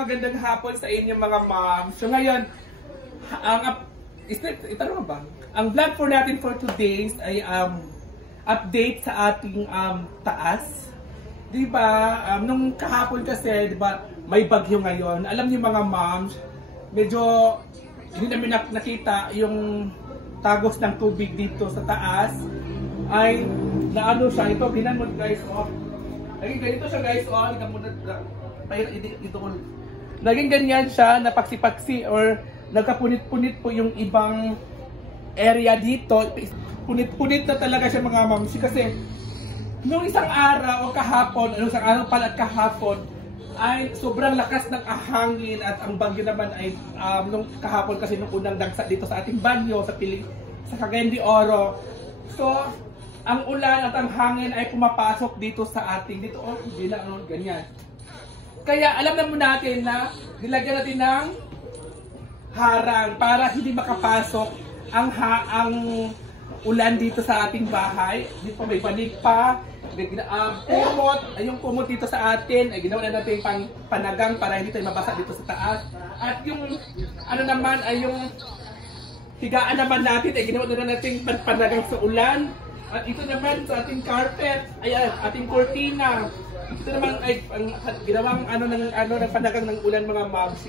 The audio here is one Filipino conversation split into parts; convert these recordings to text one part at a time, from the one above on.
magandang hapon sa inyo mga ma'am. So ngayon, itanong ba? Ang vlog for natin for today's ay update sa ating taas. Diba? Nung kahapon kasi, diba, may bagyo ngayon. Alam niyo mga ma'am, medyo hindi namin nakita yung tagos ng tubig dito sa taas. Ay, naano siya. Ito, ginan mo guys, oh. Naging ganito siya guys, oh. Naging ganyan siya, napaksi-paksi or nagkapunit-punit po yung ibang area dito. Punit-punit na talaga siya mga mamsi kasi nung isang araw o kahapon, nung isang araw pala at kahapon ay sobrang lakas ng hangin at ang bagyo naman ay nung kahapon kasi nung unang dagsa dito sa ating banyo sa Cagayan de Oro. So, ang ulan at ang hangin ay pumapasok dito sa ating dito oh, hindi lang ganyan. Kaya alam naman natin na nilagyan natin ng harang para hindi makapasok ang ulan dito sa ating bahay. Dito may banig pa, kumot, ay yung kumot dito sa atin ay ginawa na natin pang panagang para hindi tayo mabasa dito sa taas. At yung ano naman ay yung higaan naman natin ay ginawa na natin panagang sa ulan. At ito naman sa ating carpet ay ating cortina. Ito naman ay ginawang ng panagang ng ulan mga moms.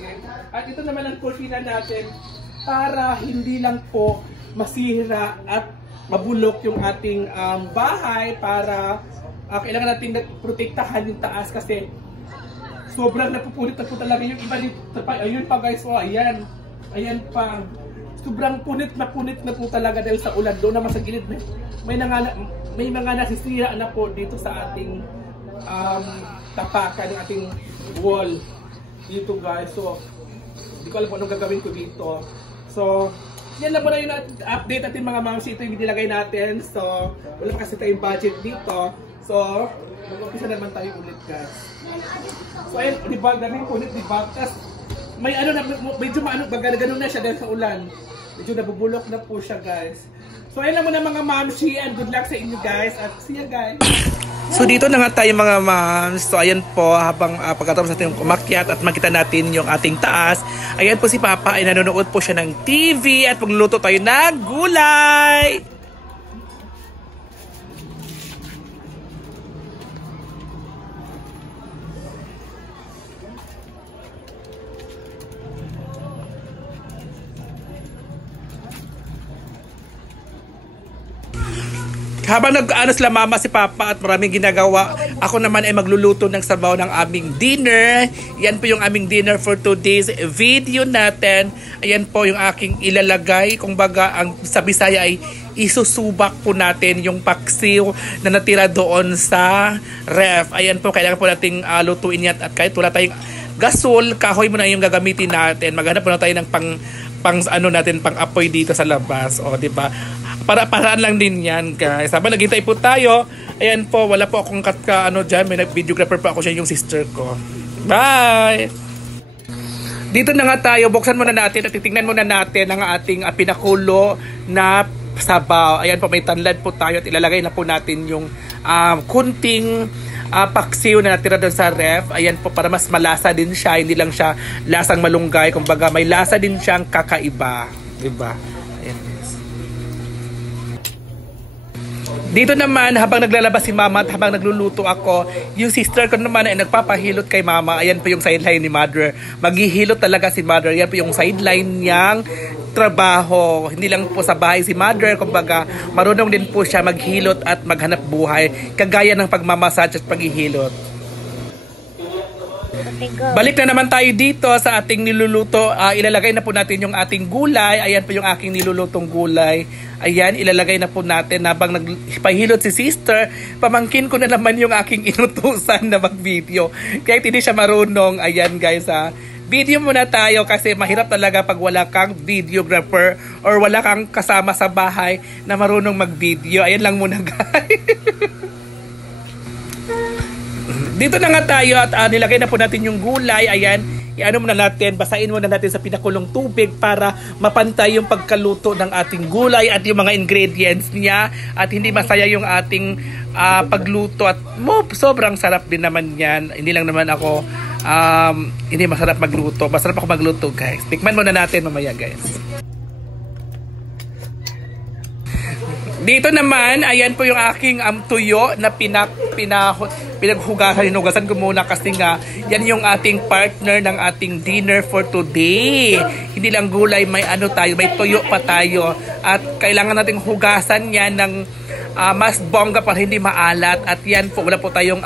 At ito naman ang kurtina natin para hindi lang po masira at mabulok yung ating bahay para kailangan natin protektahan yung taas kasi sobrang napupunit na po talaga yung iba dito. Ayun pa guys, oh, ayan. Ayan pa. Sobrang punit na po talaga dahil sa ulan. Doon naman sa gilid may mga nasisira na po dito sa ating tapakan ng ating wall dito guys. So hindi ko alam kung anong gagawin ko dito. So yan lang muna yung update natin mga moms. Ito yung nilagay natin. So wala pa kasi tayong budget dito. So mag-umpisa naman tayo ulit guys. So ayun, diba, daming punit diba? Tapos may ano na, medyo ganun na siya dahil sa ulan. Medyo nabubulok na po siya guys. So ayun lang muna mga mamshi and good luck sa inyo guys at see you guys. So dito na nga tayo mga moms. So ayan po habang pagkatapos natin umakyat at makita natin yung ating taas. Ayan po si Papa ay nanonood po siya ng TV at magluluto tayo ng gulay. Habang nag-ano sila mama si Papa at maraming ginagawa, ako naman ay magluluto ng sabaw ng aming dinner. Yan po yung aming dinner for today's video natin. Ayan po yung aking ilalagay. Kung baga, ang sa Bisaya ay isusubak po natin yung paksiw na natira doon sa ref. Ayan po, kailangan po nating lutuin yan. At kahit wala tayong gasol, kahoy mo na yung gagamitin natin. Maghanap po na tayo ng pang apoy dito sa labas. O, di ba? Paraan lang din yan guys. Habang naghintay po tayo, ayan po, wala po akong dyan, may videographer po ako, siya yung sister ko. Bye! Dito na nga tayo, buksan muna natin at titingnan muna natin ang ating pinakulo na sabaw. Ayan po, may tanlad po tayo at ilalagay na po natin yung kunting paksiw na natira doon sa ref. Ayan po, para mas malasa din siya, hindi lang siya lasang malunggay, kumbaga may lasa din siyang kakaiba, diba? Dito naman, habang naglalabas si Mama at habang nagluluto ako, yung sister ko naman ay nagpapahilot kay Mama. Ayan po yung sideline ni Mother. Maghihilot talaga si Mother. Yan po yung sideline niyang trabaho. Hindi lang po sa bahay si Mother. Kumbaga, marunong din po siya maghilot at maghanap buhay. Kagaya ng pagmamassage at paghihilot. Balik na naman tayo dito sa ating niluluto. Ilalagay na po natin yung ating gulay. Ayan po yung aking nilulutong gulay. Ayan, ilalagay na po natin habang nagpahilot si sister. Pamangkin ko na naman yung aking inutusan na mag-video. Kahit hindi siya marunong. Ayan guys ha. Video muna tayo kasi mahirap talaga pag wala kang videographer or wala kang kasama sa bahay na marunong mag-video. Ayan lang muna guys. Dito na nga tayo at nilagay na po natin yung gulay. Ayan, iano muna natin, basain muna natin sa pinakulong tubig para mapantay yung pagkaluto ng ating gulay at yung mga ingredients niya at hindi masaya yung ating pagluto at sobrang sarap din naman yan. Hindi lang naman ako hindi masarap magluto. Masarap ako magluto, guys. Tikman muna natin mamaya, guys. Dito naman, ayan po yung aking tuyo na pinaghugasan. Hinugasan ko muna kasi nga, yan yung ating partner ng ating dinner for today. Hindi lang gulay, may tayo, may tuyo pa tayo. At kailangan nating hugasan yan ng mas bongga para hindi maalat. At yan po, wala po tayong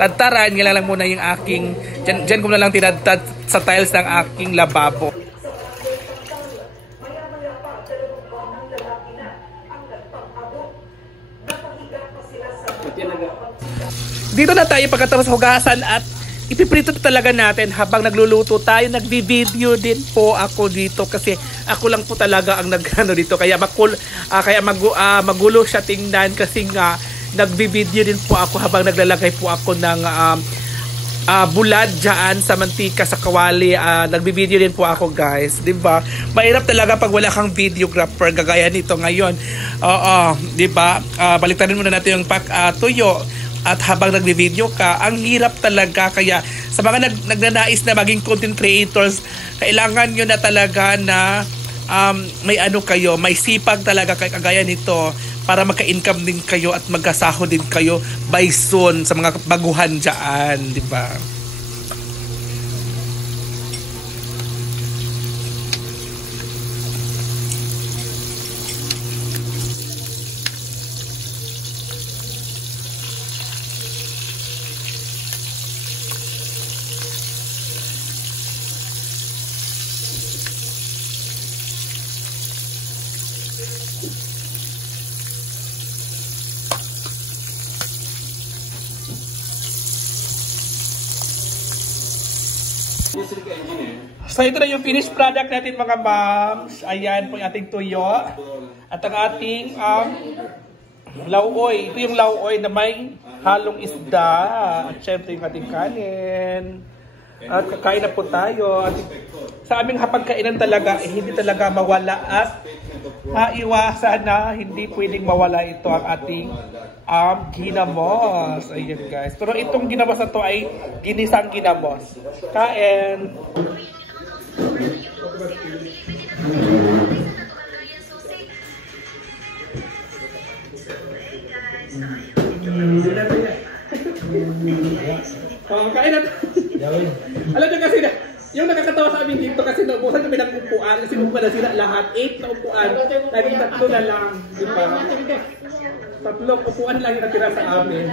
tadtaran. Yan lang muna yung aking, dyan ko na lang tinadtad sa tiles ng aking lababo. Dito na tayo pagkatapos hugasan at ipiprito talaga natin habang nagluluto tayo. Nagbi-video din po ako dito kasi ako lang po talaga ang nagano dito. Kaya magulo siya tingnan kasi nga nagbi-video din po ako habang naglalagay po ako ng bulad dyan sa mantika sa kawali. Nagbi-video din po ako, guys, 'di ba? Mahirap talaga pag wala kang videographer gagaya nito ngayon. Oo, 'di ba? Baliktarin muna natin yung tuyo. At habang nagbe-video ka, ang hirap talaga. Kaya sa mga nagnanais na maging content creators, kailangan nyo na talaga na may kayo, may sipag talaga kagaya nito para magka-income din kayo at magkasaho din kayo by soon sa mga baguhan dyan, di ba? So ito na yung finished product natin, mga moms. Ayan po yung ating tuyo. At ang ating lauoy. Ito yung lauoy na may halong isda. At syempre yung ating kanin. At kakain na po tayo. At sa aming hapagkainan talaga, hindi talaga mawala at iwasan na hindi pwedeng mawala ito ang ating ginamos. Ayan, guys. Pero itong ginamos na to ay ginisang ginamos. Kain! Kain na. Alam nyo kasi na, yung nakakatawa sa amin dito kasi naubusan kami ng upuan kasi mukha na sila lahat. 8 na upuan. Naging 3 na lang. Diba? 3 upuan lang yung natira sa amin.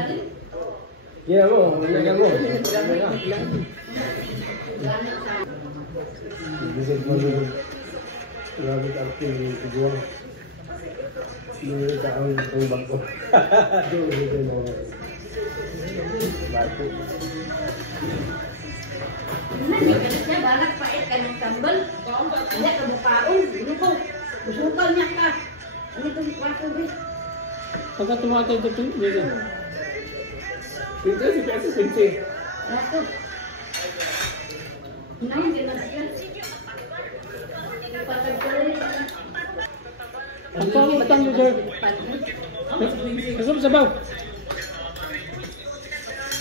Yeah, mo. Lagyan mo. Bisa mo gamit ang tubuan. Hindi ka ang bangko. Dito mo. Batu. Nanti kan saya balak pait kan yang sambal, ada kebukaan, ini kok busukannya kah? Ini tuh waktu bis. Agak tumato itu gitu. Pintu si PS pintu. Waktu. Nang dinasian. Ang matang dito. Kasama sabaw.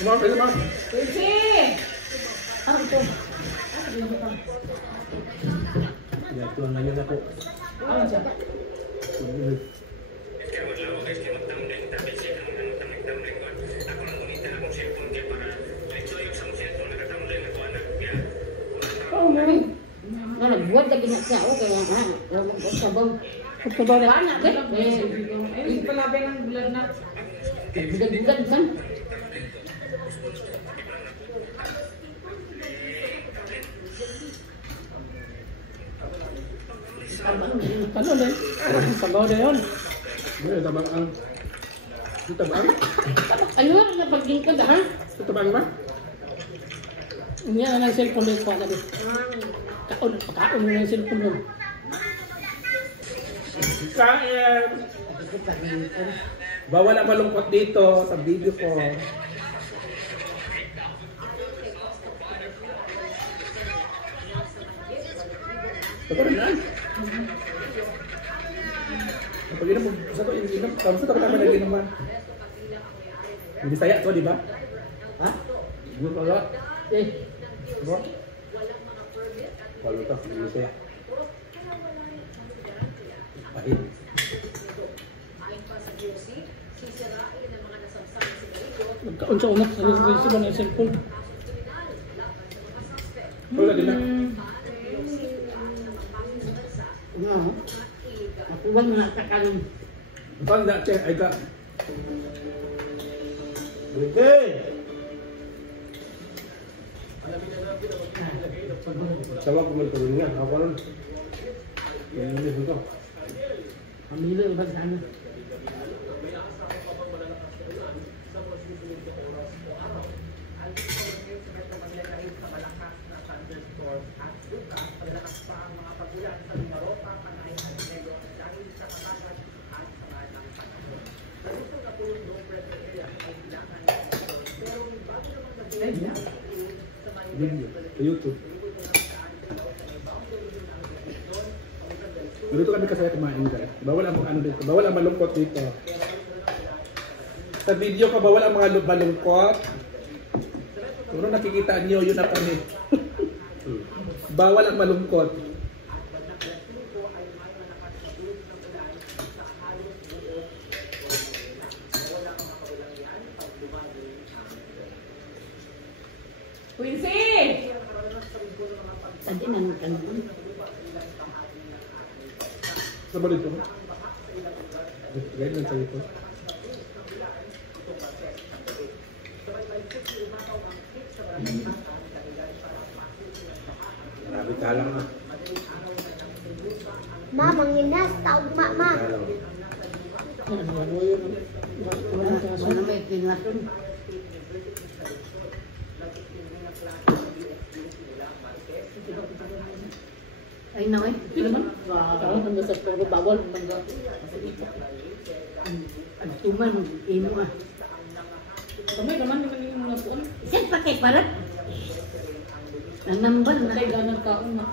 Mau, mau. Isi. Ah, itu. Ya, tuan lagi aku. Ah, siapa? Nó là buat lagi nak siap kayak orang sabang. Apa balik? Anak deh. Ini pelabenan bulan nak. Bulan kan. Ano din? Sabaw din yun. Ano tabang ang? Ito tabang? Ano na pagdingkad ha? Ito tabang ba? Ini ang cellphone din pa natin. Pakaon mo yung cellphone mo. Kain! Bawal ang malungkot dito sa video ko. Ito rin na. Pag inom mo, sa ito, inom. Kamusta ito ka naman nag-inom? Hindi saya ito, di ba? Ha? Hindi ko pala. Diba? Walo ka, hindi saya. Pahit. Nagkaon siya umat sa sila ng cellphone. Wala din na. No. Ako ba nga kakalong? Bang na check ay ka. Okay. Sawa ko man tulungan nga ako ron. Ini ito. Pamilya ba sana? Video sa YouTube. Dito kami kasaya kumain guys. Bawal ang ano dito. Bawal ang malungkot dito. Sa video ka bawal ang mga malungkot. Kung nakikita niyo yun na kami. Bawal ang malungkot. Quincy! Tadi nang kanun. Sama dito. Ganyan sa ito. Grabe ka lang na. Ma, manginas, taog ma. Wala may kinatun. Ay na eh. Ano man? Wow. Ang nasa pero bawal man ga. Ang tuman imo ah. Kamay naman naman yung mga puon. Sen pakai parat. Ang number na. Patay ganang kaon na.